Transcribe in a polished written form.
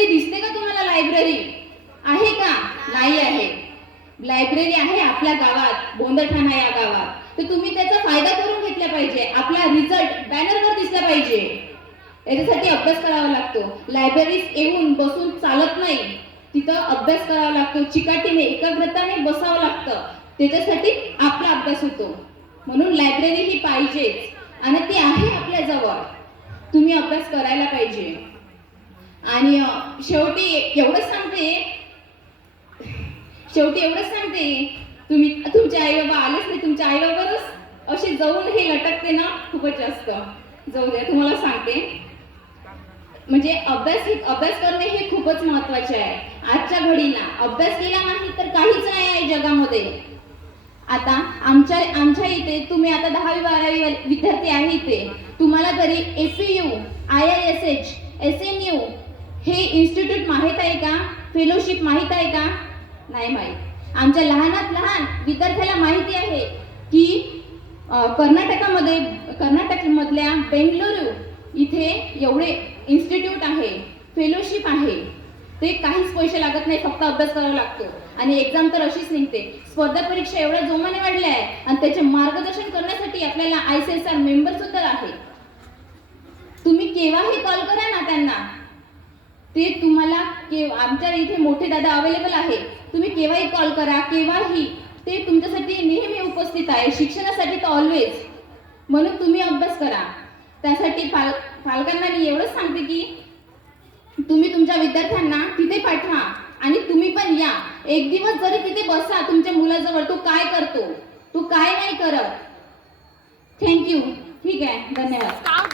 तरी दिसते का तुम्हाला लायब्ररी आहे का? नाही आहे. लायब्ररी आहे आपल्या गावात, बोंदरठाणा या गावात. तर तुम्ही त्याचा फायदा करून घेतला पाहिजे. आपला रिझल्ट बॅनरवर दिसला पाहिजे. याच्यासाठी अभ्यास करावा लागतो. लायब्ररीत येऊन बसून चालत नाही, तिथं अभ्यास करावा लागतो. चिकाटीने एकाग्रताने बसावं लागतं. त्याच्यासाठी आपला अभ्यास होतो. म्हणून लायब्ररी ही पाहिजेच आणि ती आहे आपल्या जवळ. तुम्ही अभ्यास करायला पाहिजे. आणि शेवटी एवढंच सांगते तुम्ही तुमचे आई बाबा आलेच नाही. तुमच्या आई बाबाच असे जाऊन हे लटकते ना खूपच जास्त. जाऊ द्या, तुम्हाला सांगते म्हणजे अभ्यास करणे हे खूपच महत्वाचे आहे. आजच्या घडीला अभ्यास केला नाही तर काहीच नाही आहे जगामध्ये. आता आमच्या इथे तुम्ही आता 10वी 12वी विद्यार्थी आहे इथे. तुम्हाला तरी APU, IISH, SNU हे इन्स्टिट्यूट माहीत आहे का? फेलोशिप माहीत आहे का? नाही माहीत. आमच्या लहानात लहान विद्यार्थ्याला माहिती आहे की कर्नाटकमधल्या बेंगलुरू इथे एवढे इन्स्टिट्यूट आहे, फेलोशिप आहे. ते काहीच पैसे लागत नाही, फक्त अभ्यास करावा लागतो. आणि एक्झाम तर अशीच निघते. स्पर्धा परीक्षा एवढ्या जोमाने वाढल्या आहे आणि त्याचे मार्गदर्शन करण्यासाठी आपल्याला ICSR मेंबर सुद्धा आहे. तुम्ही केव्हाही कॉल करा ना त्यांना, ते तुम्हाला आमच्या इथे मोठे दादा अवेलेबल आहे. तुम्ही केव्हाही कॉल करा, केव्हाही ते तुमच्यासाठी नेहमी उपस्थित आहे. शिक्षणासाठी तर ऑलवेज. म्हणून तुम्ही अभ्यास करा. त्यासाठी पालकांना मी एवढंच सांगते की तुम्ही तुमच्या विद्यार्थ्यांना तिथे पाठवा आणि तुम्ही पण या. एक दिवस जरी तिथे बसा तुमच्या मुलाजवळ, तो काय करतो, तो काय नाही करत. थँक्यू. ठीक आहे, धन्यवाद.